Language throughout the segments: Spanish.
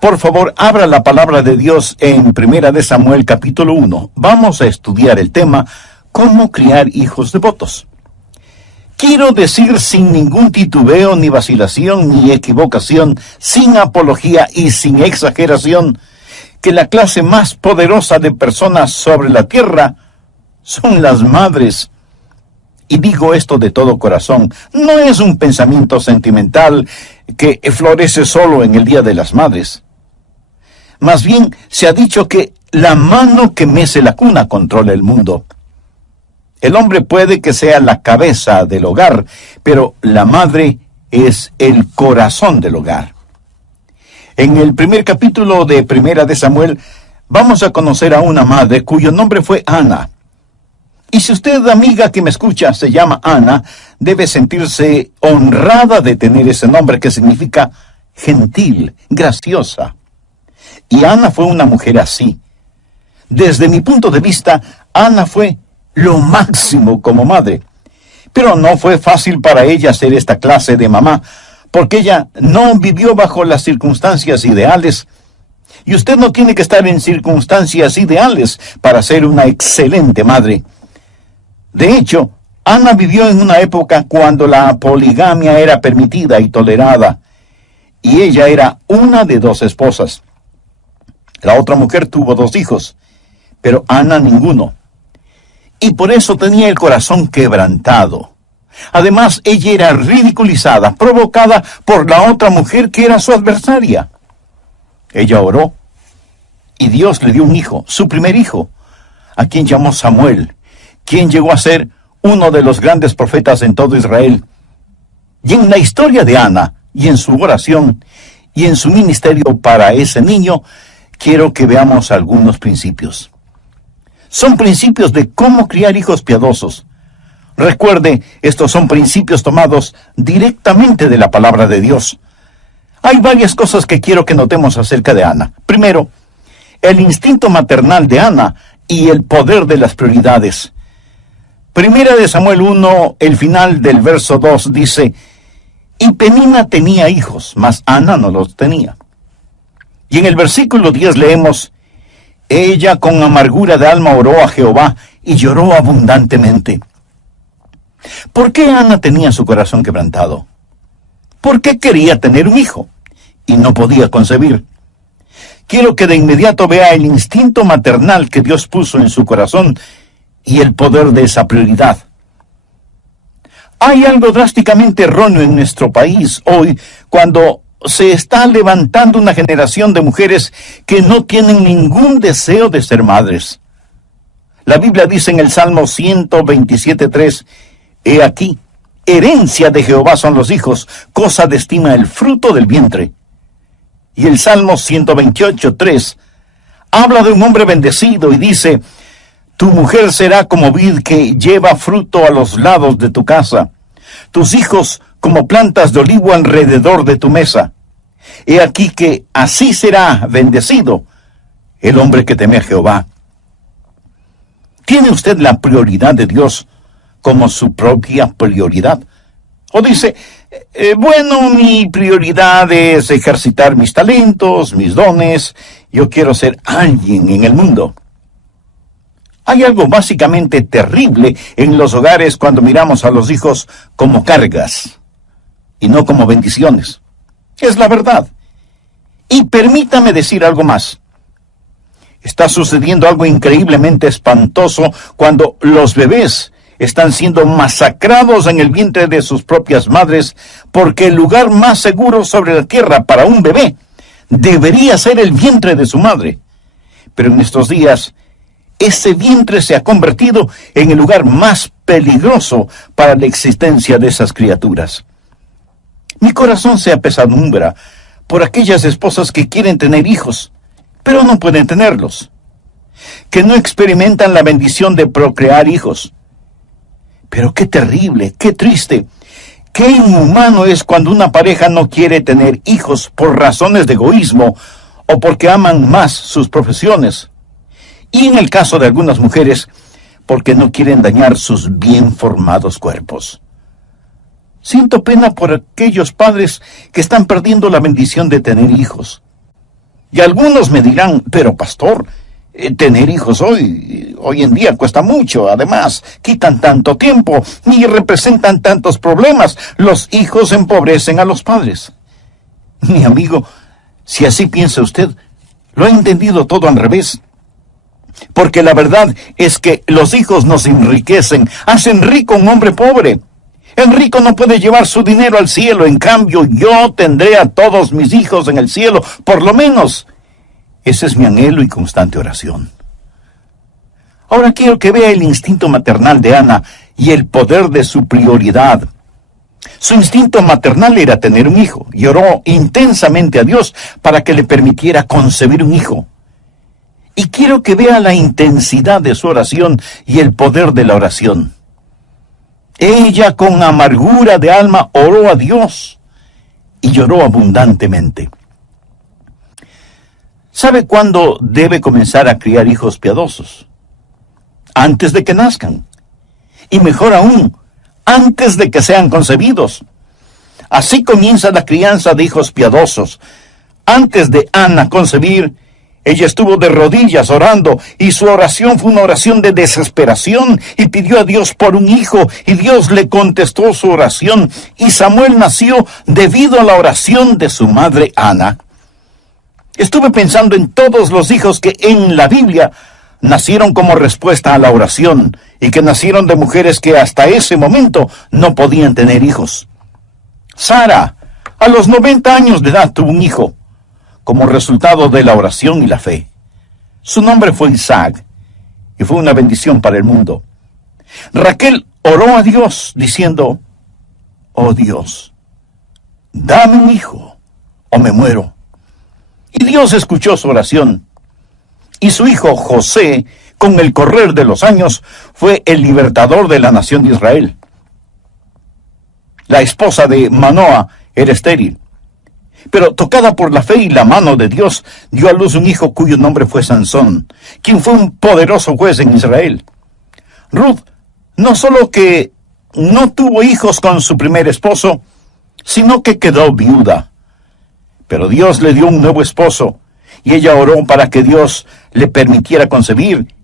Por favor, abra la palabra de Dios en Primera de Samuel capítulo 1. Vamos a estudiar el tema ¿cómo criar hijos devotos? Quiero decir sin ningún titubeo, ni vacilación, ni equivocación, sin apología y sin exageración, que la clase más poderosa de personas sobre la tierra son las madres. Y digo esto de todo corazón, no es un pensamiento sentimental que florece solo en el Día de las Madres. Más bien, se ha dicho que la mano que mece la cuna controla el mundo. El hombre puede que sea la cabeza del hogar, pero la madre es el corazón del hogar. En el primer capítulo de Primera de Samuel, vamos a conocer a una madre cuyo nombre fue Ana. Y si usted, amiga que me escucha, se llama Ana, debe sentirse honrada de tener ese nombre que significa gentil, graciosa. Y Ana fue una mujer así. Desde mi punto de vista, Ana fue lo máximo como madre. Pero no fue fácil para ella ser esta clase de mamá, porque ella no vivió bajo las circunstancias ideales. Y usted no tiene que estar en circunstancias ideales para ser una excelente madre. De hecho, Ana vivió en una época cuando la poligamia era permitida y tolerada, y ella era una de 2 esposas. La otra mujer tuvo 2 hijos, pero Ana ninguno. Y por eso tenía el corazón quebrantado. Además, ella era ridiculizada, provocada por la otra mujer que era su adversaria. Ella oró, y Dios le dio un hijo, su primer hijo, a quien llamó Samuel, quien llegó a ser uno de los grandes profetas en todo Israel. Y en la historia de Ana, y en su oración, y en su ministerio para ese niño, quiero que veamos algunos principios. Son principios de cómo criar hijos piadosos. Recuerde, estos son principios tomados directamente de la palabra de Dios. Hay varias cosas que quiero que notemos acerca de Ana. Primero, el instinto maternal de Ana y el poder de las prioridades. Primera de Samuel 1, el final del verso 2 dice, y Penina tenía hijos, mas Ana no los tenía. Y en el versículo 10 leemos, ella con amargura de alma oró a Jehová y lloró abundantemente. ¿Por qué Ana tenía su corazón quebrantado? Porque quería tener un hijo y no podía concebir. Quiero que de inmediato vea el instinto maternal que Dios puso en su corazón y el poder de esa prioridad. Hay algo drásticamente erróneo en nuestro país hoy cuando se está levantando una generación de mujeres que no tienen ningún deseo de ser madres. La Biblia dice en el Salmo 127:3, he aquí, herencia de Jehová son los hijos, cosa de estima el fruto del vientre. Y el Salmo 128:3 habla de un hombre bendecido y dice, tu mujer será como vid que lleva fruto a los lados de tu casa, tus hijos como plantas de olivo alrededor de tu mesa. He aquí que así será bendecido el hombre que teme a Jehová. ¿Tiene usted la prioridad de Dios como su propia prioridad? O dice, bueno, mi prioridad es ejercitar mis talentos, mis dones, yo quiero ser alguien en el mundo. Hay algo básicamente terrible en los hogares cuando miramos a los hijos como cargas y no como bendiciones. Es la verdad. Y permítame decir algo más. Está sucediendo algo increíblemente espantoso cuando los bebés están siendo masacrados en el vientre de sus propias madres, porque el lugar más seguro sobre la tierra para un bebé debería ser el vientre de su madre. Pero en estos días, ese vientre se ha convertido en el lugar más peligroso para la existencia de esas criaturas. Mi corazón se apesadumbra por aquellas esposas que quieren tener hijos, pero no pueden tenerlos, que no experimentan la bendición de procrear hijos. Pero qué terrible, qué triste, qué inhumano es cuando una pareja no quiere tener hijos por razones de egoísmo o porque aman más sus profesiones. Y en el caso de algunas mujeres, porque no quieren dañar sus bien formados cuerpos. Siento pena por aquellos padres que están perdiendo la bendición de tener hijos. Y algunos me dirán, pero pastor, tener hijos hoy en día cuesta mucho, además quitan tanto tiempo y representan tantos problemas. Los hijos empobrecen a los padres. Mi amigo, si así piensa usted, lo ha entendido todo al revés. Porque la verdad es que los hijos nos enriquecen, hacen rico a un hombre pobre. El rico no puede llevar su dinero al cielo, en cambio yo tendré a todos mis hijos en el cielo, por lo menos. Ese es mi anhelo y constante oración. Ahora quiero que vea el instinto maternal de Ana y el poder de su prioridad. Su instinto maternal era tener un hijo, y oró intensamente a Dios para que le permitiera concebir un hijo. Y quiero que vea la intensidad de su oración y el poder de la oración. Ella con amargura de alma oró a Dios y lloró abundantemente. ¿Sabe cuándo debe comenzar a criar hijos piadosos? Antes de que nazcan. Y mejor aún, antes de que sean concebidos. Así comienza la crianza de hijos piadosos. Antes de Ana concebir, ella estuvo de rodillas orando, y su oración fue una oración de desesperación, y pidió a Dios por un hijo, y Dios le contestó su oración, y Samuel nació debido a la oración de su madre Ana. Estuve pensando en todos los hijos que en la Biblia nacieron como respuesta a la oración, y que nacieron de mujeres que hasta ese momento no podían tener hijos. Sara, a los 90 años de edad, tuvo un hijo, como resultado de la oración y la fe. Su nombre fue Isaac, y fue una bendición para el mundo. Raquel oró a Dios, diciendo, «Oh Dios, dame un hijo, o me muero». Y Dios escuchó su oración. Y su hijo José, con el correr de los años, fue el libertador de la nación de Israel. La esposa de Manoa era estéril, pero tocada por la fe y la mano de Dios, dio a luz un hijo cuyo nombre fue Sansón, quien fue un poderoso juez en Israel. Ruth no solo que no tuvo hijos con su primer esposo, sino que quedó viuda. Pero Dios le dio un nuevo esposo, y ella oró para que Dios le permitiera concebir,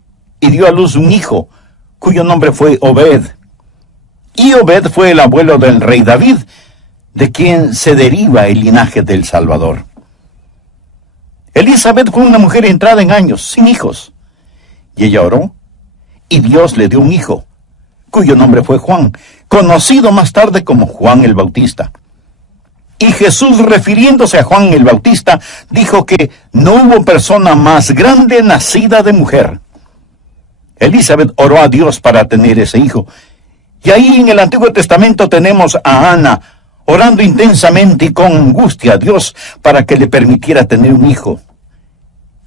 y dio a luz un hijo, cuyo nombre fue Obed. Y Obed fue el abuelo del rey David, de quien se deriva el linaje del Salvador. Elizabeth fue una mujer entrada en años, sin hijos. Y ella oró, y Dios le dio un hijo, cuyo nombre fue Juan, conocido más tarde como Juan el Bautista. Y Jesús, refiriéndose a Juan el Bautista, dijo que no hubo persona más grande nacida de mujer. Elizabeth oró a Dios para tener ese hijo. Y ahí en el Antiguo Testamento tenemos a Ana, orando intensamente y con angustia a Dios para que le permitiera tener un hijo.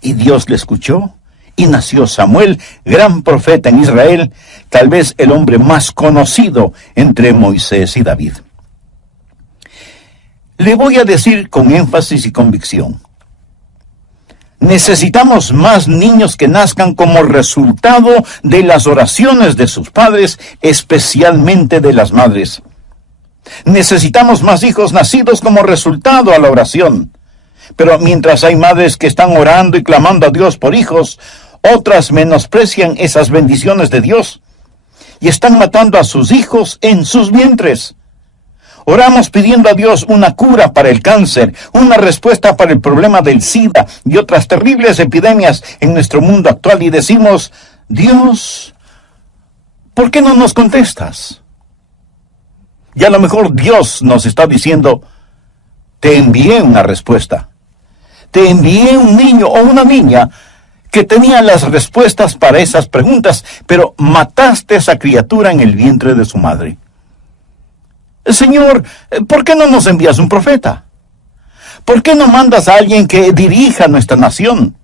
Y Dios le escuchó, y nació Samuel, gran profeta en Israel, tal vez el hombre más conocido entre Moisés y David. Le voy a decir con énfasis y convicción: necesitamos más niños que nazcan como resultado de las oraciones de sus padres, especialmente de las madres. Necesitamos más hijos nacidos como resultado a la oración. Pero mientras hay madres que están orando y clamando a Dios por hijos, otras menosprecian esas bendiciones de Dios y están matando a sus hijos en sus vientres. Oramos pidiendo a Dios una cura para el cáncer, una respuesta para el problema del SIDA y otras terribles epidemias en nuestro mundo actual, y decimos: Dios, ¿por qué no nos contestas? Y a lo mejor Dios nos está diciendo: te envié una respuesta. Te envié un niño o una niña que tenía las respuestas para esas preguntas, pero mataste a esa criatura en el vientre de su madre. Señor, ¿por qué no nos envías un profeta? ¿Por qué no mandas a alguien que dirija nuestra nación?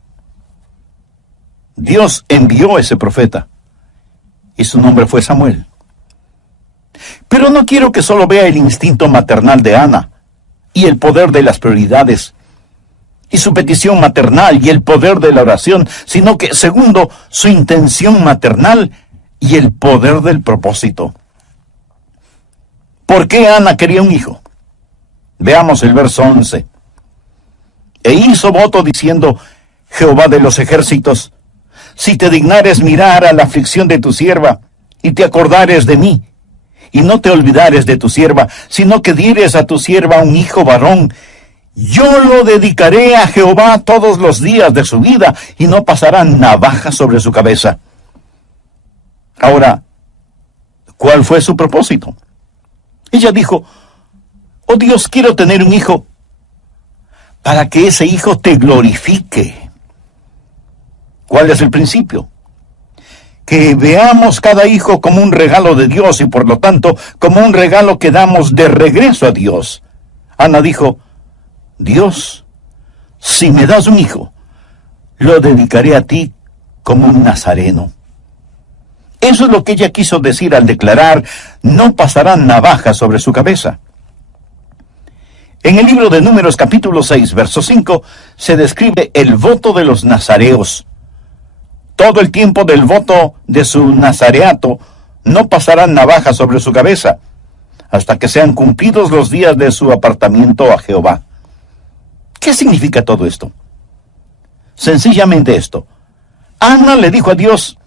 Dios envió a ese profeta, y su nombre fue Samuel. Pero no quiero que solo vea el instinto maternal de Ana, y el poder de las prioridades, y su petición maternal, y el poder de la oración, sino que, segundo, su intención maternal, y el poder del propósito. ¿Por qué Ana quería un hijo? Veamos el verso 11. e hizo voto diciendo: Jehová de los ejércitos, si te dignares mirar a la aflicción de tu sierva, y te acordares de mí, y no te olvidares de tu sierva, sino que dieres a tu sierva un hijo varón, yo lo dedicaré a Jehová todos los días de su vida, y no pasará navaja sobre su cabeza. Ahora, ¿cuál fue su propósito? Ella dijo: oh Dios, quiero tener un hijo, para que ese hijo te glorifique. ¿Cuál es el principio? Que veamos cada hijo como un regalo de Dios y por lo tanto como un regalo que damos de regreso a Dios. Ana dijo: Dios, si me das un hijo, lo dedicaré a ti como un nazareno. Eso es lo que ella quiso decir al declarar: no pasarán navaja sobre su cabeza. En el libro de Números capítulo 6, verso 5, se describe el voto de los nazareos. Todo el tiempo del voto de su nazareato no pasarán navaja sobre su cabeza, hasta que sean cumplidos los días de su apartamiento a Jehová. ¿Qué significa todo esto? Sencillamente esto. Ana le dijo a Dios: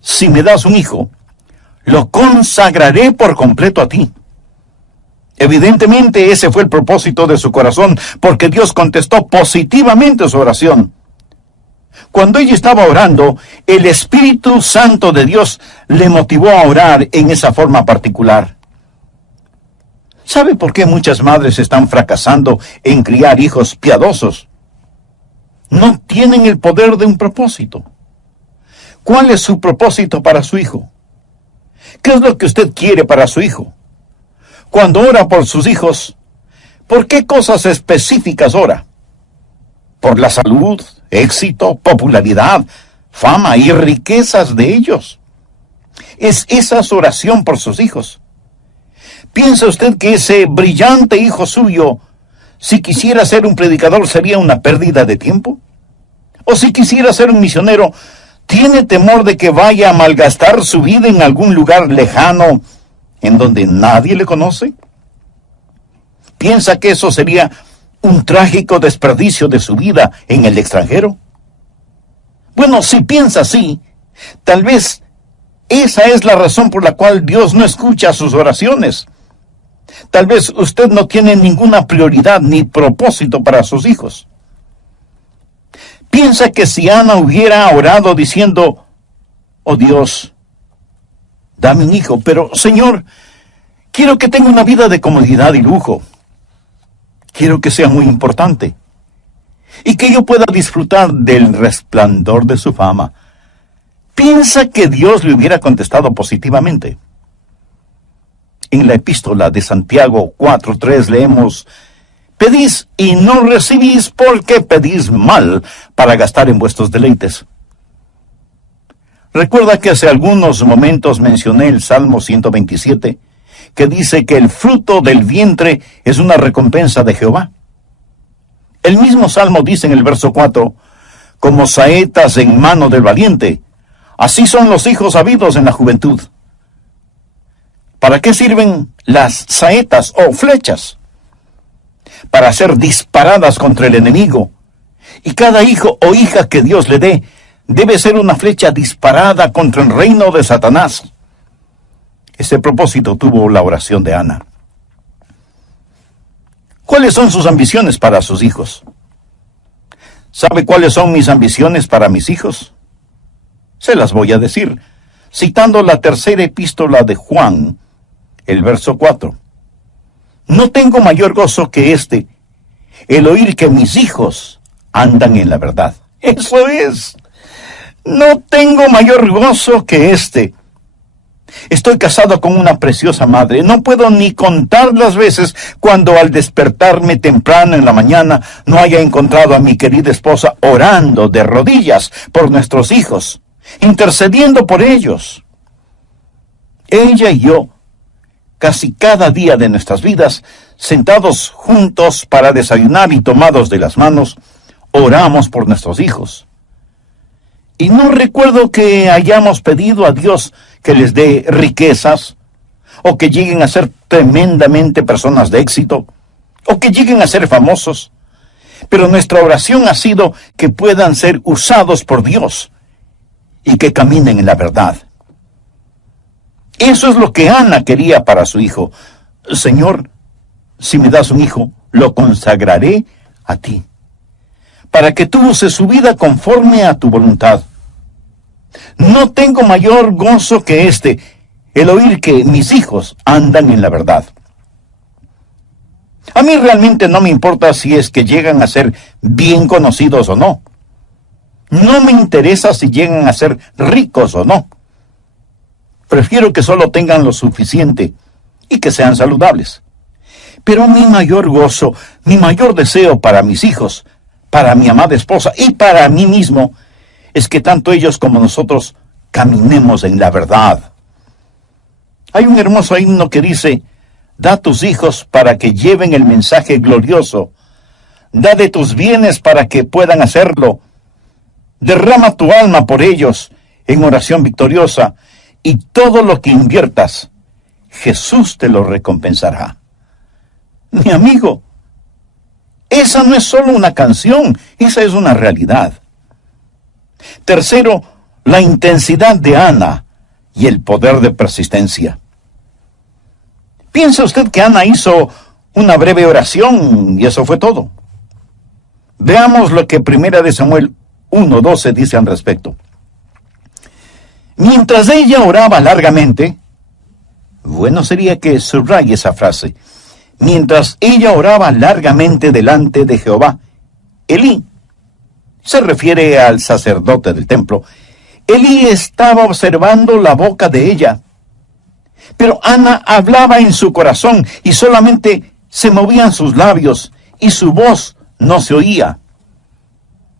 si me das un hijo, lo consagraré por completo a ti. Evidentemente ese fue el propósito de su corazón, porque Dios contestó positivamente su oración. Cuando ella estaba orando, el Espíritu Santo de Dios le motivó a orar en esa forma particular. ¿Sabe por qué muchas madres están fracasando en criar hijos piadosos? No tienen el poder de un propósito. ¿Cuál es su propósito para su hijo? ¿Qué es lo que usted quiere para su hijo? Cuando ora por sus hijos, ¿por qué cosas específicas ora? ¿Por la salud, éxito, popularidad, fama y riquezas de ellos? ¿Es esa su oración por sus hijos? ¿Piensa usted que ese brillante hijo suyo, si quisiera ser un predicador, sería una pérdida de tiempo? ¿O si quisiera ser un misionero, tiene temor de que vaya a malgastar su vida en algún lugar lejano en donde nadie le conoce? ¿Piensa que eso sería un trágico desperdicio de su vida en el extranjero? Bueno, si piensa así, tal vez esa es la razón por la cual Dios no escucha sus oraciones. Tal vez usted no tiene ninguna prioridad ni propósito para sus hijos. Piensa que si Ana hubiera orado diciendo: oh Dios, dame un hijo, pero Señor, quiero que tenga una vida de comodidad y lujo. Quiero que sea muy importante y que yo pueda disfrutar del resplandor de su fama. ¿Piensa que Dios le hubiera contestado positivamente? En la epístola de Santiago 4:3 leemos: pedís y no recibís porque pedís mal para gastar en vuestros deleites. Recuerda que hace algunos momentos mencioné el Salmo 127, que dice que el fruto del vientre es una recompensa de Jehová. El mismo Salmo dice en el verso 4, como saetas en mano del valiente, así son los hijos habidos en la juventud. ¿Para qué sirven las saetas o flechas? Para ser disparadas contra el enemigo. Y cada hijo o hija que Dios le dé debe ser una flecha disparada contra el reino de Satanás. Ese propósito tuvo la oración de Ana. ¿Cuáles son sus ambiciones para sus hijos? ¿Sabe cuáles son mis ambiciones para mis hijos? Se las voy a decir, citando la tercera epístola de Juan, el verso 4. No tengo mayor gozo que este, el oír que mis hijos andan en la verdad. Eso es. No tengo mayor gozo que este. Estoy casado con una preciosa madre. No puedo ni contar las veces cuando al despertarme temprano en la mañana no haya encontrado a mi querida esposa orando de rodillas por nuestros hijos, intercediendo por ellos. Ella y yo, casi cada día de nuestras vidas, sentados juntos para desayunar y tomados de las manos, oramos por nuestros hijos. Y no recuerdo que hayamos pedido a Dios que les dé riquezas, o que lleguen a ser tremendamente personas de éxito, o que lleguen a ser famosos. Pero nuestra oración ha sido que puedan ser usados por Dios y que caminen en la verdad. Eso es lo que Ana quería para su hijo. Señor, si me das un hijo, lo consagraré a ti, para que tú uses su vida conforme a tu voluntad. No tengo mayor gozo que el oír que mis hijos andan en la verdad. A mí realmente no me importa si es que llegan a ser bien conocidos o no. No me interesa si llegan a ser ricos o no. Prefiero que solo tengan lo suficiente y que sean saludables. Pero mi mayor gozo, mi mayor deseo para mis hijos, para mi amada esposa y para mí mismo, es que tanto ellos como nosotros caminemos en la verdad. Hay un hermoso himno que dice: da tus hijos para que lleven el mensaje glorioso. Da de tus bienes para que puedan hacerlo. Derrama tu alma por ellos en oración victoriosa, y todo lo que inviertas, Jesús te lo recompensará. Mi amigo, esa no es solo una canción, esa es una realidad. Tercero, la intensidad de Ana y el poder de persistencia. ¿Piensa usted que Ana hizo una breve oración y eso fue todo? Veamos lo que 1 Samuel 1:12 dice al respecto. Mientras ella oraba largamente, bueno sería que subraye esa frase, mientras ella oraba largamente delante de Jehová, Elí, se refiere al sacerdote del templo, Elí estaba observando la boca de ella. Pero Ana hablaba en su corazón y solamente se movían sus labios y su voz no se oía.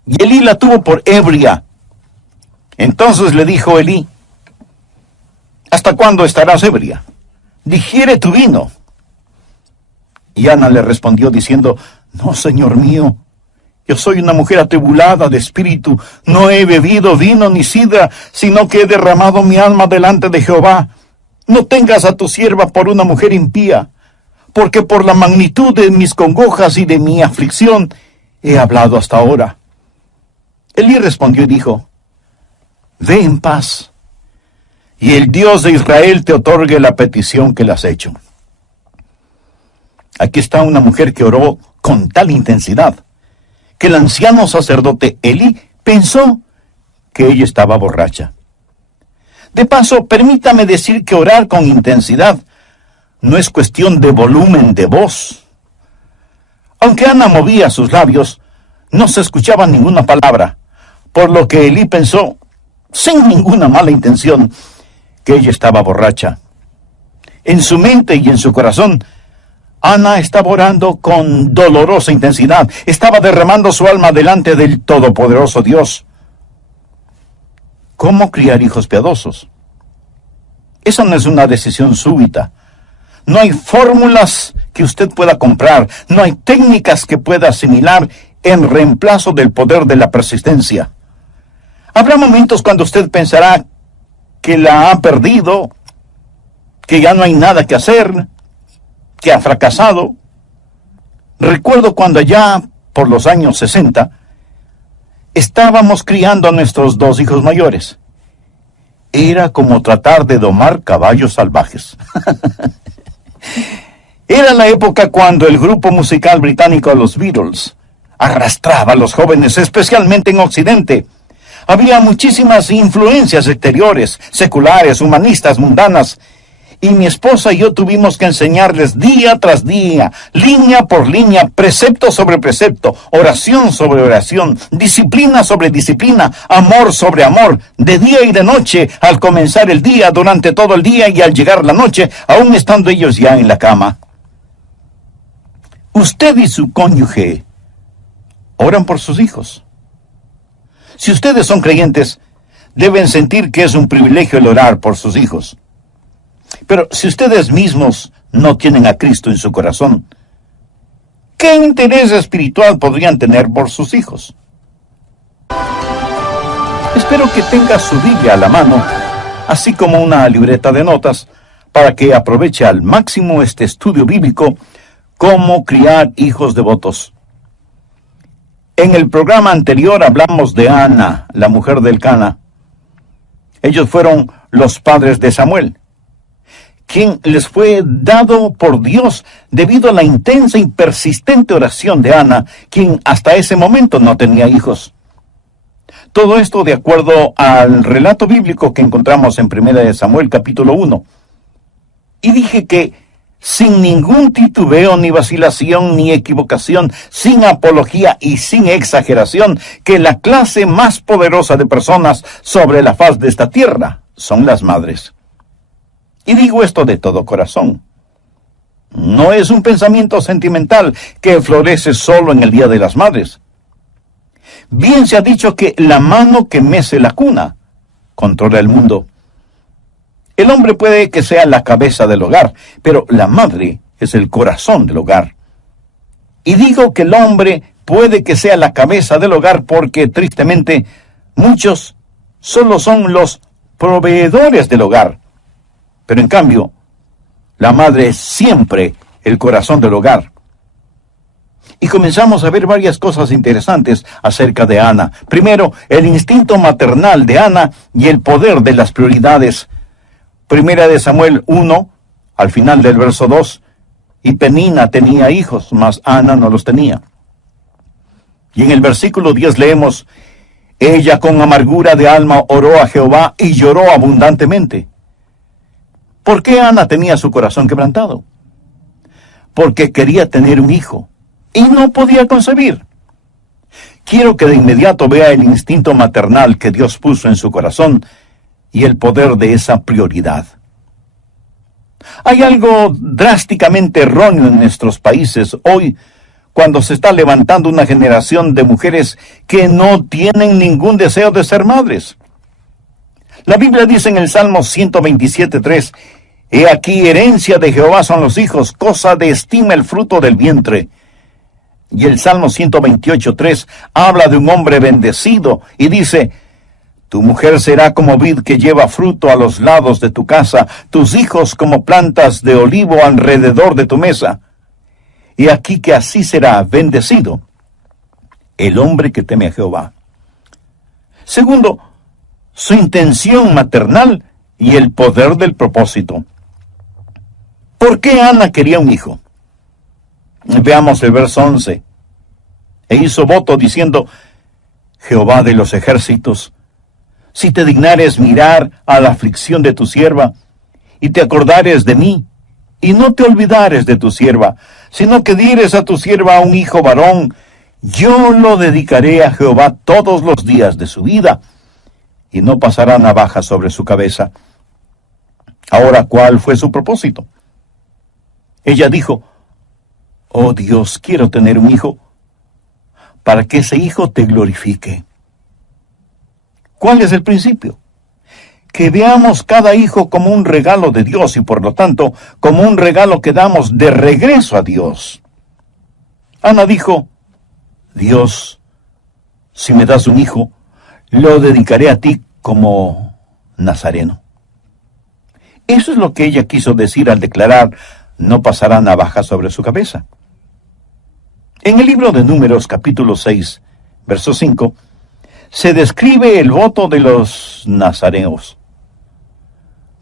Y Elí la tuvo por ebria. Entonces le dijo Elí: ¿hasta cuándo estarás ebria? Digiere tu vino. Y Ana le respondió diciendo: no, Señor mío, yo soy una mujer atribulada de espíritu, no he bebido vino ni sidra, sino que he derramado mi alma delante de Jehová. No tengas a tu sierva por una mujer impía, porque por la magnitud de mis congojas y de mi aflicción he hablado hasta ahora. Elí respondió y dijo: ve en paz, y el Dios de Israel te otorgue la petición que le has hecho. Aquí está una mujer que oró con tal intensidad que el anciano sacerdote Elí pensó que ella estaba borracha. De paso, permítame decir que orar con intensidad no es cuestión de volumen de voz. Aunque Ana movía sus labios, no se escuchaba ninguna palabra, por lo que Elí pensó, sin ninguna mala intención, que ella estaba borracha. En su mente y en su corazón, Ana estaba orando con dolorosa intensidad, estaba derramando su alma delante del todopoderoso Dios. ¿Cómo criar hijos piadosos? Esa no es una decisión súbita. No hay fórmulas que usted pueda comprar, no hay técnicas que pueda asimilar en reemplazo del poder de la persistencia. Habrá momentos cuando usted pensará que la ha perdido, que ya no hay nada que hacer, que ha fracasado. Recuerdo cuando allá por los años 60, estábamos criando a nuestros 2 hijos mayores. Era como tratar de domar caballos salvajes. Era la época cuando el grupo musical británico Los Beatles arrastraba a los jóvenes, especialmente en Occidente. Había muchísimas influencias exteriores, seculares, humanistas, mundanas, y mi esposa y yo tuvimos que enseñarles día tras día, línea por línea, precepto sobre precepto, oración sobre oración, disciplina sobre disciplina, amor sobre amor, de día y de noche, al comenzar el día, durante todo el día y al llegar la noche, aún estando ellos ya en la cama. Usted y su cónyuge oran por sus hijos. Si ustedes son creyentes, deben sentir que es un privilegio el orar por sus hijos. Pero si ustedes mismos no tienen a Cristo en su corazón, ¿qué interés espiritual podrían tener por sus hijos? Espero que tenga su Biblia a la mano, así como una libreta de notas, para que aproveche al máximo este estudio bíblico, Cómo criar hijos devotos. En el programa anterior hablamos de Ana, la mujer del Cana. Ellos fueron los padres de Samuel, quien les fue dado por Dios debido a la intensa y persistente oración de Ana, quien hasta ese momento no tenía hijos. Todo esto de acuerdo al relato bíblico que encontramos en 1 Samuel capítulo 1. Y dije que sin ningún titubeo, ni vacilación, ni equivocación, sin apología y sin exageración, que la clase más poderosa de personas sobre la faz de esta tierra son las madres. Y digo esto de todo corazón. No es un pensamiento sentimental que florece solo en el Día de las Madres. Bien se ha dicho que la mano que mece la cuna controla el mundo. El hombre puede que sea la cabeza del hogar, pero la madre es el corazón del hogar. Y digo que el hombre puede que sea la cabeza del hogar porque, tristemente, muchos solo son los proveedores del hogar. Pero en cambio, la madre es siempre el corazón del hogar. Y comenzamos a ver varias cosas interesantes acerca de Ana. Primero, el instinto maternal de Ana y el poder de las prioridades. 1 Samuel 1, al final del verso 2, y Penina tenía hijos, mas Ana no los tenía. Y en el versículo 10 leemos, ella con amargura de alma oró a Jehová y lloró abundantemente. ¿Por qué Ana tenía su corazón quebrantado? Porque quería tener un hijo y no podía concebir. Quiero que de inmediato vea el instinto maternal que Dios puso en su corazón y el poder de esa prioridad. Hay algo drásticamente erróneo en nuestros países hoy, cuando se está levantando una generación de mujeres que no tienen ningún deseo de ser madres. La Biblia dice en el Salmo 127:3, he aquí herencia de Jehová son los hijos, cosa de estima el fruto del vientre. Y el Salmo 128:3 habla de un hombre bendecido y dice, tu mujer será como vid que lleva fruto a los lados de tu casa, tus hijos como plantas de olivo alrededor de tu mesa. Y aquí que así será bendecido el hombre que teme a Jehová. Segundo, su intención maternal y el poder del propósito. ¿Por qué Ana quería un hijo? Veamos el verso 11. E hizo voto diciendo, Jehová de los ejércitos, si te dignares mirar a la aflicción de tu sierva, y te acordares de mí, y no te olvidares de tu sierva, sino que dieres a tu sierva un hijo varón, yo lo dedicaré a Jehová todos los días de su vida, y no pasará navaja sobre su cabeza. Ahora, ¿cuál fue su propósito? Ella dijo, oh Dios, quiero tener un hijo, para que ese hijo te glorifique. ¿Cuál es el principio? Que veamos cada hijo como un regalo de Dios y por lo tanto como un regalo que damos de regreso a Dios. Ana dijo, Dios, si me das un hijo, lo dedicaré a ti como nazareno. Eso es lo que ella quiso decir al declarar, no pasará navaja sobre su cabeza. En el libro de Números, capítulo 6, verso 5, se describe el voto de los nazareos.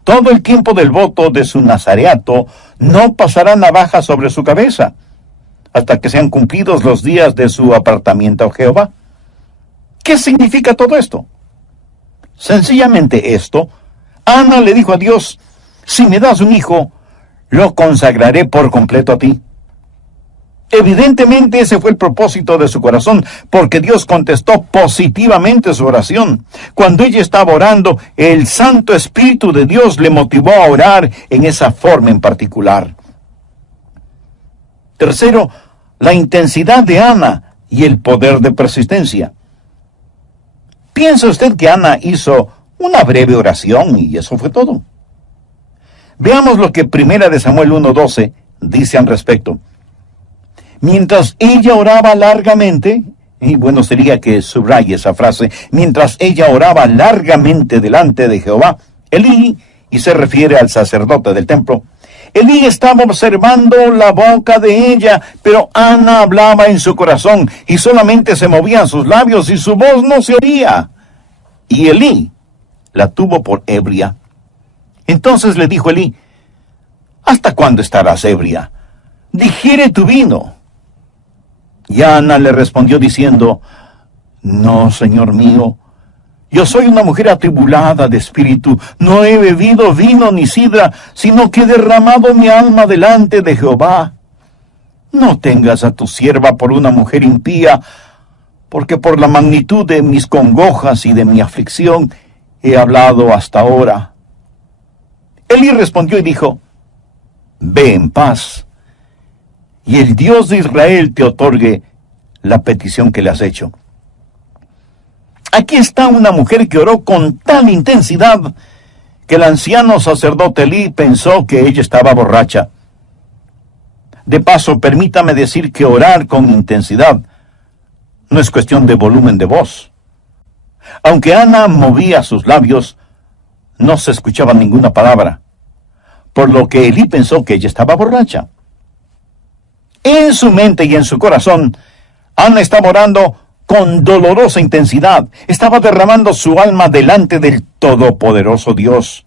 Todo el tiempo del voto de su nazareato no pasará navaja sobre su cabeza, hasta que sean cumplidos los días de su apartamiento a Jehová. ¿Qué significa todo esto? Sencillamente esto, Ana le dijo a Dios, si me das un hijo, lo consagraré por completo a ti. Evidentemente ese fue el propósito de su corazón, porque Dios contestó positivamente su oración. Cuando ella estaba orando, el Santo Espíritu de Dios le motivó a orar en esa forma en particular. Tercero, la intensidad de Ana y el poder de persistencia. ¿Piensa usted que Ana hizo una breve oración y eso fue todo? Veamos lo que 1 Samuel 1:12 dice al respecto. Mientras ella oraba largamente, y bueno sería que subraye esa frase, mientras ella oraba largamente delante de Jehová, Elí, y se refiere al sacerdote del templo, Elí estaba observando la boca de ella, pero Ana hablaba en su corazón, y solamente se movían sus labios y su voz no se oía. Y Elí la tuvo por ebria. Entonces le dijo Elí: ¿hasta cuándo estarás ebria? Digiere tu vino. Y Ana le respondió diciendo: no, señor mío, yo soy una mujer atribulada de espíritu, no he bebido vino ni sidra, sino que he derramado mi alma delante de Jehová. No tengas a tu sierva por una mujer impía, porque por la magnitud de mis congojas y de mi aflicción he hablado hasta ahora. Elí respondió y dijo: ve en paz, y el Dios de Israel te otorgue la petición que le has hecho. Aquí está una mujer que oró con tal intensidad que el anciano sacerdote Elí pensó que ella estaba borracha. De paso, permítame decir que orar con intensidad no es cuestión de volumen de voz. Aunque Ana movía sus labios, no se escuchaba ninguna palabra, por lo que Elí pensó que ella estaba borracha. En su mente y en su corazón, Ana estaba orando con dolorosa intensidad. Estaba derramando su alma delante del todopoderoso Dios.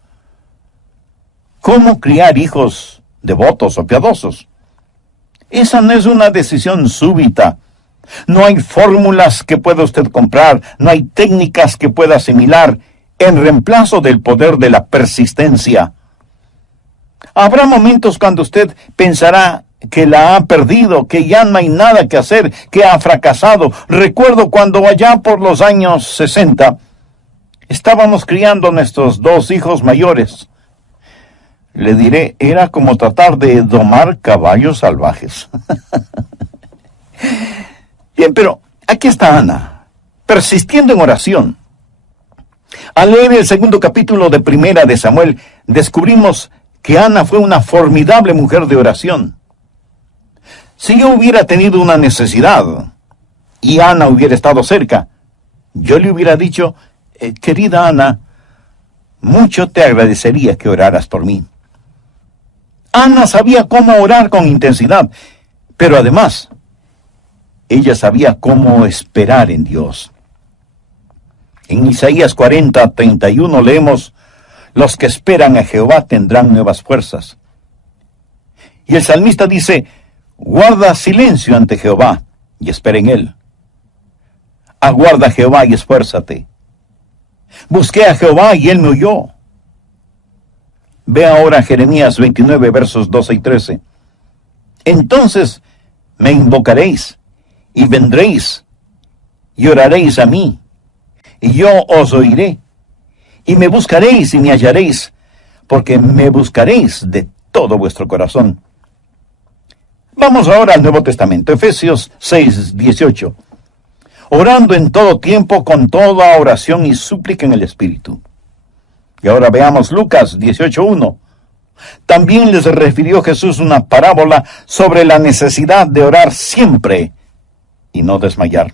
¿Cómo criar hijos devotos o piadosos? Esa no es una decisión súbita. No hay fórmulas que pueda usted comprar, no hay técnicas que pueda asimilar en reemplazo del poder de la persistencia. Habrá momentos cuando usted pensará que la ha perdido, que ya no hay nada que hacer, que ha fracasado. Recuerdo cuando allá por los años 60 estábamos criando nuestros 2 hijos mayores. Le diré, era como tratar de domar caballos salvajes. Bien, pero aquí está Ana, persistiendo en oración. Al leer el 2º capítulo de Primera de Samuel, descubrimos que Ana fue una formidable mujer de oración. Si yo hubiera tenido una necesidad y Ana hubiera estado cerca, yo le hubiera dicho: querida Ana, mucho te agradecería que oraras por mí. Ana sabía cómo orar con intensidad, pero además, ella sabía cómo esperar en Dios. En Isaías 40:31 leemos: los que esperan a Jehová tendrán nuevas fuerzas. Y el salmista dice: guarda silencio ante Jehová y espera en él. Aguarda a Jehová y esfuérzate. Busqué a Jehová y él me oyó. Ve ahora Jeremías 29, versos 12 y 13. Entonces me invocaréis y vendréis y oraréis a mí, y yo os oiré, y me buscaréis y me hallaréis, porque me buscaréis de todo vuestro corazón. Vamos ahora al Nuevo Testamento, Efesios 6:18. Orando en todo tiempo con toda oración y súplica en el Espíritu. Y ahora veamos Lucas 18:1. También les refirió Jesús una parábola sobre la necesidad de orar siempre y no desmayar.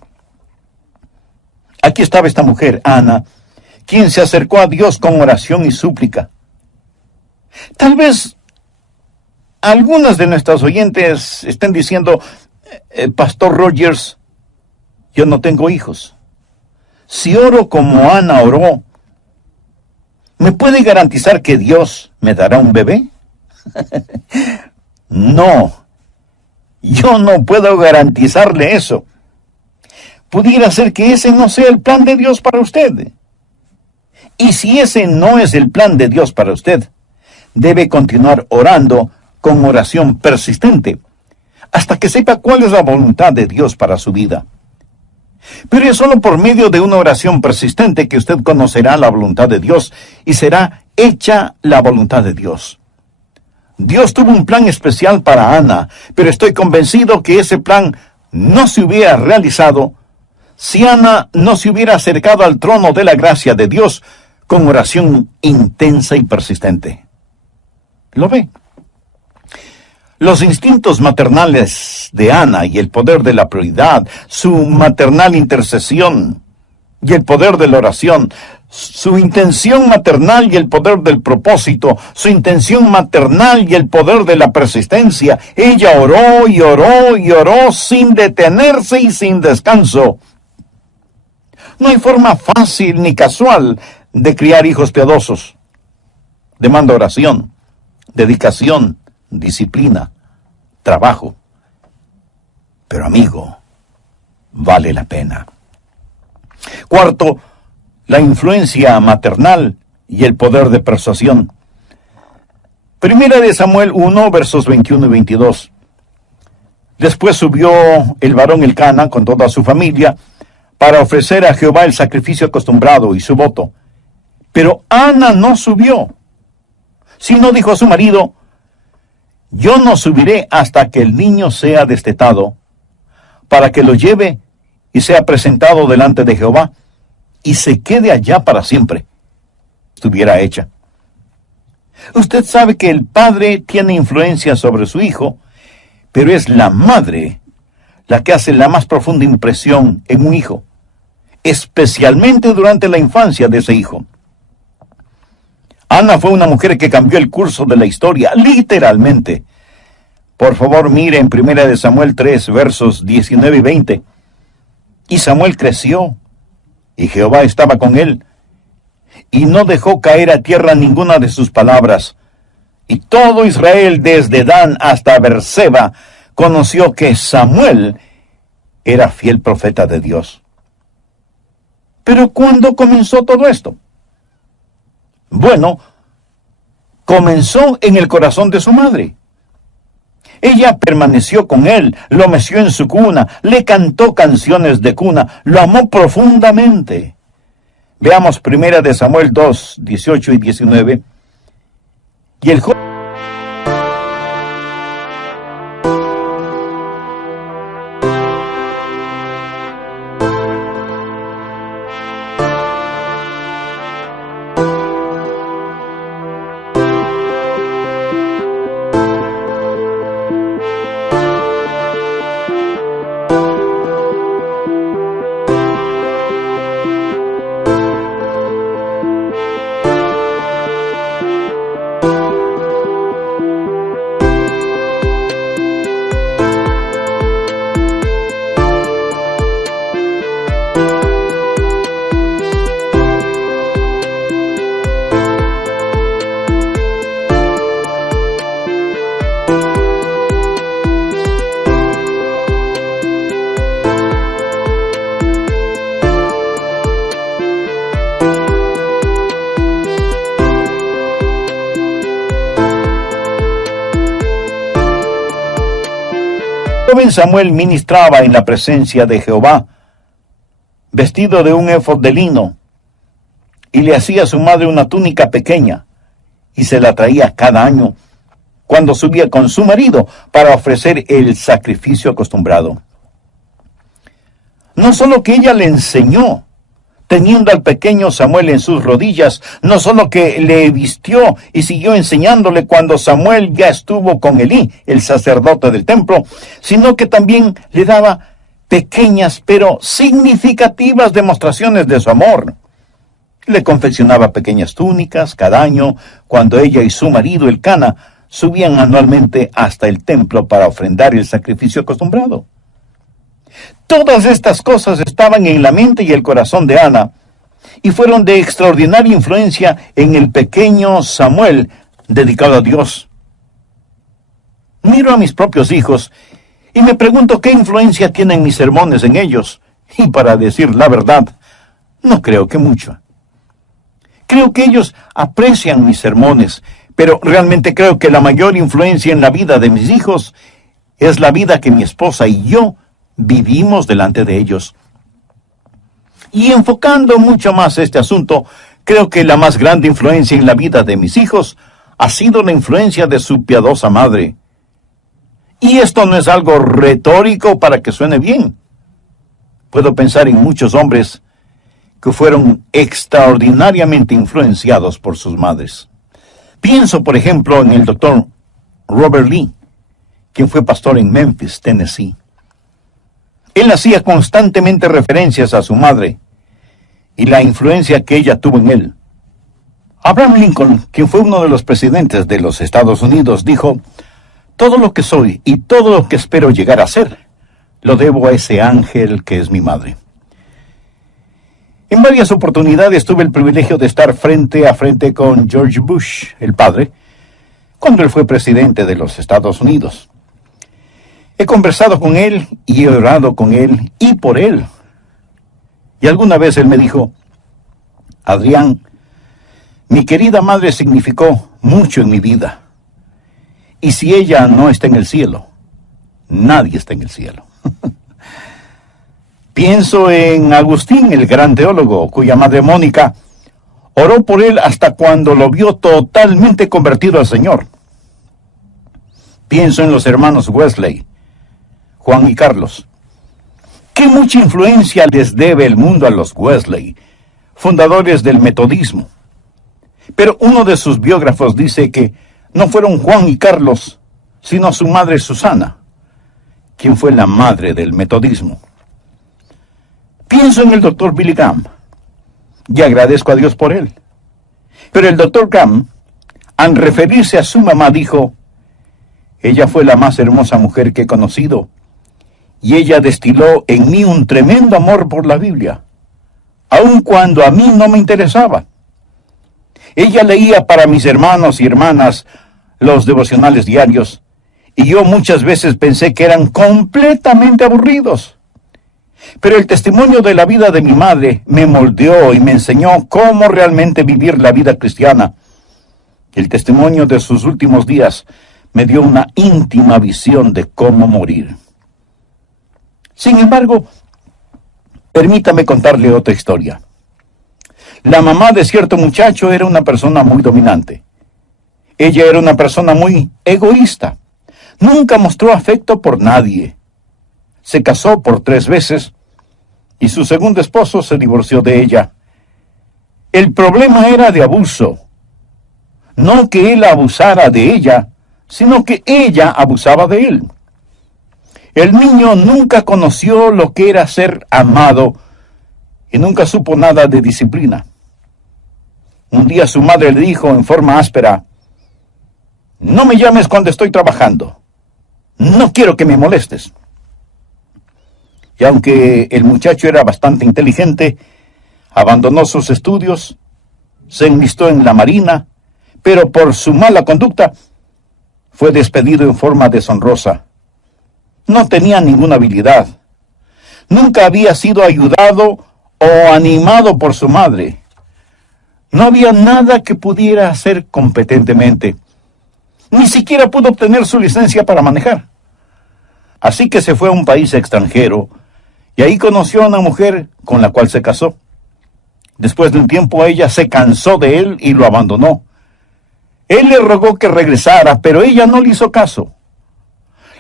Aquí estaba esta mujer, Ana, quien se acercó a Dios con oración y súplica. Tal vez algunas de nuestras oyentes estén diciendo: Pastor Rogers, yo no tengo hijos. Si oro como Ana oró, ¿me puede garantizar que Dios me dará un bebé? No, yo no puedo garantizarle eso. Pudiera ser que ese no sea el plan de Dios para usted. Y si ese no es el plan de Dios para usted, debe continuar orando con oración persistente, hasta que sepa cuál es la voluntad de Dios para su vida. Pero es solo por medio de una oración persistente que usted conocerá la voluntad de Dios y será hecha la voluntad de Dios. Dios tuvo un plan especial para Ana, pero estoy convencido que ese plan no se hubiera realizado si Ana no se hubiera acercado al trono de la gracia de Dios con oración intensa y persistente. ¿Lo ve? Los instintos maternales de Ana y el poder de la prioridad, su maternal intercesión y el poder de la oración, su intención maternal y el poder del propósito, su intención maternal y el poder de la persistencia. Ella oró y oró y oró sin detenerse y sin descanso. No hay forma fácil ni casual de criar hijos piadosos. Demanda oración, dedicación, disciplina, trabajo. Pero amigo, vale la pena. Cuarto, la influencia maternal y el poder de persuasión. Primera de Samuel 1, versos 21 y 22. Después subió el varón Elcana con toda su familia para ofrecer a Jehová el sacrificio acostumbrado y su voto. Pero Ana no subió, sino dijo a su marido: yo no subiré hasta que el niño sea destetado, para que lo lleve y sea presentado delante de Jehová, y se quede allá para siempre. Estuviera hecha. Usted sabe que el padre tiene influencia sobre su hijo, pero es la madre la que hace la más profunda impresión en un hijo, especialmente durante la infancia de ese hijo. Ana fue una mujer que cambió el curso de la historia, literalmente. Por favor, mire en 1 Samuel 3, versos 19 y 20. Y Samuel creció, y Jehová estaba con él, y no dejó caer a tierra ninguna de sus palabras. Y todo Israel, desde Dan hasta Berseba, conoció que Samuel era fiel profeta de Dios. ¿Pero cuándo comenzó todo esto? Bueno, comenzó en el corazón de su madre. Ella permaneció con él, lo meció en su cuna, le cantó canciones de cuna, lo amó profundamente. Veamos 1 Samuel 2, 18 y 19. Y el joven Samuel ministraba en la presencia de Jehová, vestido de un éfod de lino, y le hacía a su madre una túnica pequeña, y se la traía cada año, cuando subía con su marido para ofrecer el sacrificio acostumbrado. No solo que ella le enseñó, teniendo al pequeño Samuel en sus rodillas, no solo que le vistió y siguió enseñándole cuando Samuel ya estuvo con Elí, el sacerdote del templo, sino que también le daba pequeñas pero significativas demostraciones de su amor. Le confeccionaba pequeñas túnicas cada año cuando ella y su marido Elcana subían anualmente hasta el templo para ofrendar el sacrificio acostumbrado. Todas estas cosas estaban en la mente y el corazón de Ana, y fueron de extraordinaria influencia en el pequeño Samuel, dedicado a Dios. Miro a mis propios hijos, y me pregunto qué influencia tienen mis sermones en ellos, y para decir la verdad, no creo que mucho. Creo que ellos aprecian mis sermones, pero realmente creo que la mayor influencia en la vida de mis hijos es la vida que mi esposa y yo vivimos delante de ellos. Y enfocando mucho más este asunto, creo que la más grande influencia en la vida de mis hijos ha sido la influencia de su piadosa madre. Y esto no es algo retórico para que suene bien. Puedo pensar en muchos hombres que fueron extraordinariamente influenciados por sus madres. Pienso, por ejemplo, en el doctor Robert Lee, quien fue pastor en Memphis, Tennessee. Él hacía constantemente referencias a su madre, y la influencia que ella tuvo en él. Abraham Lincoln, quien fue uno de los presidentes de los Estados Unidos, dijo: todo lo que soy y todo lo que espero llegar a ser, lo debo a ese ángel que es mi madre. En varias oportunidades tuve el privilegio de estar frente a frente con George Bush, el padre, cuando él fue presidente de los Estados Unidos. He conversado con él y he orado con él y por él. Y alguna vez él me dijo: Adrián, mi querida madre significó mucho en mi vida. Y si ella no está en el cielo, nadie está en el cielo. Pienso en Agustín, el gran teólogo, cuya madre Mónica oró por él hasta cuando lo vio totalmente convertido al Señor. Pienso en los hermanos Wesley, Juan y Carlos. Qué mucha influencia les debe el mundo a los Wesley, fundadores del metodismo. Pero uno de sus biógrafos dice que no fueron Juan y Carlos, sino su madre Susana, quien fue la madre del metodismo. Pienso en el doctor Billy Graham y agradezco a Dios por él. Pero el doctor Graham, al referirse a su mamá, dijo: ella fue la más hermosa mujer que he conocido, y ella destiló en mí un tremendo amor por la Biblia, aun cuando a mí no me interesaba. Ella leía para mis hermanos y hermanas los devocionales diarios, y yo muchas veces pensé que eran completamente aburridos. Pero el testimonio de la vida de mi madre me moldeó y me enseñó cómo realmente vivir la vida cristiana. El testimonio de sus últimos días me dio una íntima visión de cómo morir. Sin embargo, permítame contarle otra historia. La mamá de cierto muchacho era una persona muy dominante. Ella era una persona muy egoísta. Nunca mostró afecto por nadie. Se casó por 3 veces y su segundo esposo se divorció de ella. El problema era de abuso. No que él abusara de ella, sino que ella abusaba de él. El niño nunca conoció lo que era ser amado y nunca supo nada de disciplina. Un día su madre le dijo en forma áspera: no me llames cuando estoy trabajando. No quiero que me molestes. Y aunque el muchacho era bastante inteligente, abandonó sus estudios, se enlistó en la marina, pero por su mala conducta fue despedido en forma deshonrosa. No tenía ninguna habilidad. Nunca había sido ayudado o animado por su madre. No había nada que pudiera hacer competentemente. Ni siquiera pudo obtener su licencia para manejar. Así que se fue a un país extranjero y ahí conoció a una mujer con la cual se casó. Después de un tiempo ella se cansó de él y lo abandonó. Él le rogó que regresara, pero ella no le hizo caso.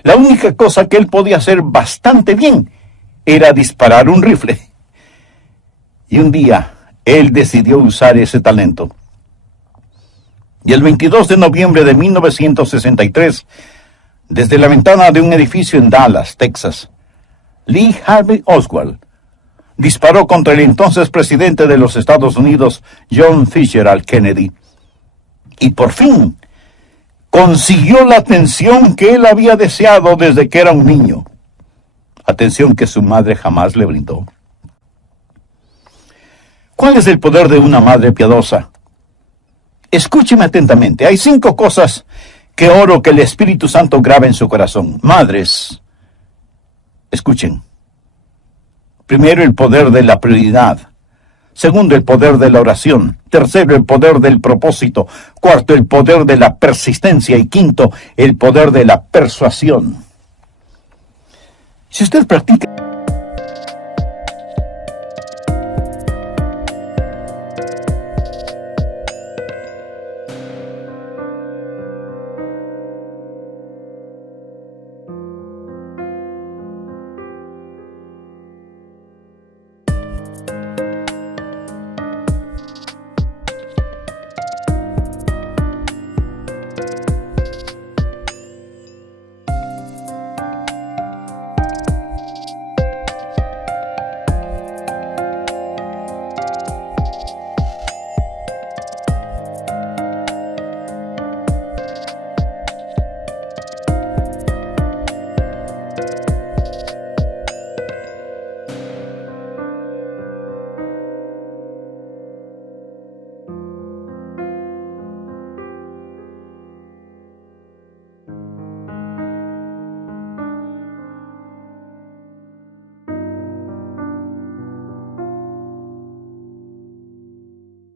La única cosa que él podía hacer bastante bien era disparar un rifle. Y un día él decidió usar ese talento. Y el 22 de noviembre de 1963, desde la ventana de un edificio en Dallas, Texas, Lee Harvey Oswald disparó contra el entonces presidente de los Estados Unidos, John Fitzgerald Kennedy. Y por fin consiguió la atención que él había deseado desde que era un niño. Atención que su madre jamás le brindó. ¿Cuál es el poder de una madre piadosa? Escúcheme atentamente. Hay 5 cosas que oro que el Espíritu Santo grabe en su corazón. Madres, escuchen. Primero, el poder de la prioridad. Segundo, el poder de la oración. Tercero, el poder del propósito. Cuarto, el poder de la persistencia. Y quinto, el poder de la persuasión. Si usted practica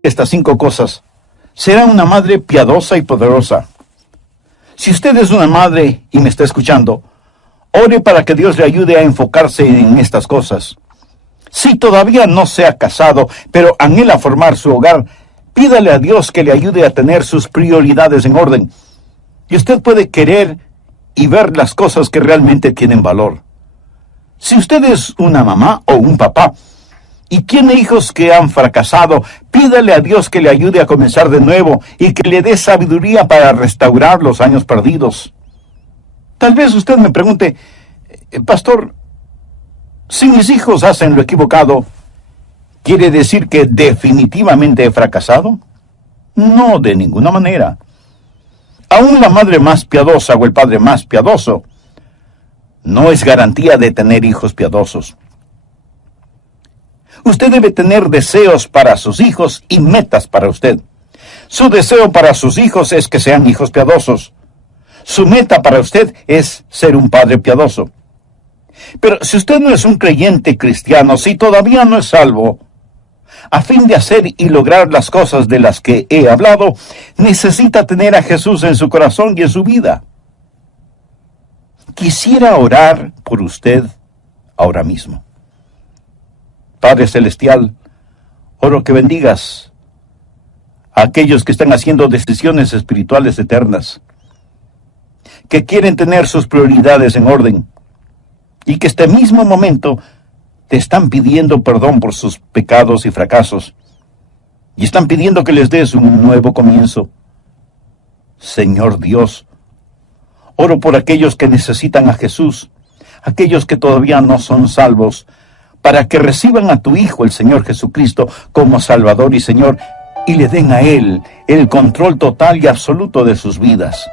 estas 5 cosas, será una madre piadosa y poderosa. Si usted es una madre y me está escuchando, ore para que Dios le ayude a enfocarse en estas cosas. Si todavía no se ha casado, pero anhela formar su hogar, pídale a Dios que le ayude a tener sus prioridades en orden. Y usted puede querer y ver las cosas que realmente tienen valor. Si usted es una mamá o un papá y tiene hijos que han fracasado, pídale a Dios que le ayude a comenzar de nuevo y que le dé sabiduría para restaurar los años perdidos. Tal vez usted me pregunte, pastor, si mis hijos hacen lo equivocado, ¿quiere decir que definitivamente he fracasado? No, de ninguna manera. Aún la madre más piadosa o el padre más piadoso no es garantía de tener hijos piadosos. Usted debe tener deseos para sus hijos y metas para usted. Su deseo para sus hijos es que sean hijos piadosos. Su meta para usted es ser un padre piadoso. Pero si usted no es un creyente cristiano, si todavía no es salvo, a fin de hacer y lograr las cosas de las que he hablado, necesita tener a Jesús en su corazón y en su vida. Quisiera orar por usted ahora mismo. Padre Celestial, oro que bendigas a aquellos que están haciendo decisiones espirituales eternas, que quieren tener sus prioridades en orden, y que este mismo momento te están pidiendo perdón por sus pecados y fracasos, y están pidiendo que les des un nuevo comienzo. Señor Dios, oro por aquellos que necesitan a Jesús, aquellos que todavía no son salvos, para que reciban a tu Hijo, el Señor Jesucristo, como Salvador y Señor, y le den a Él el control total y absoluto de sus vidas.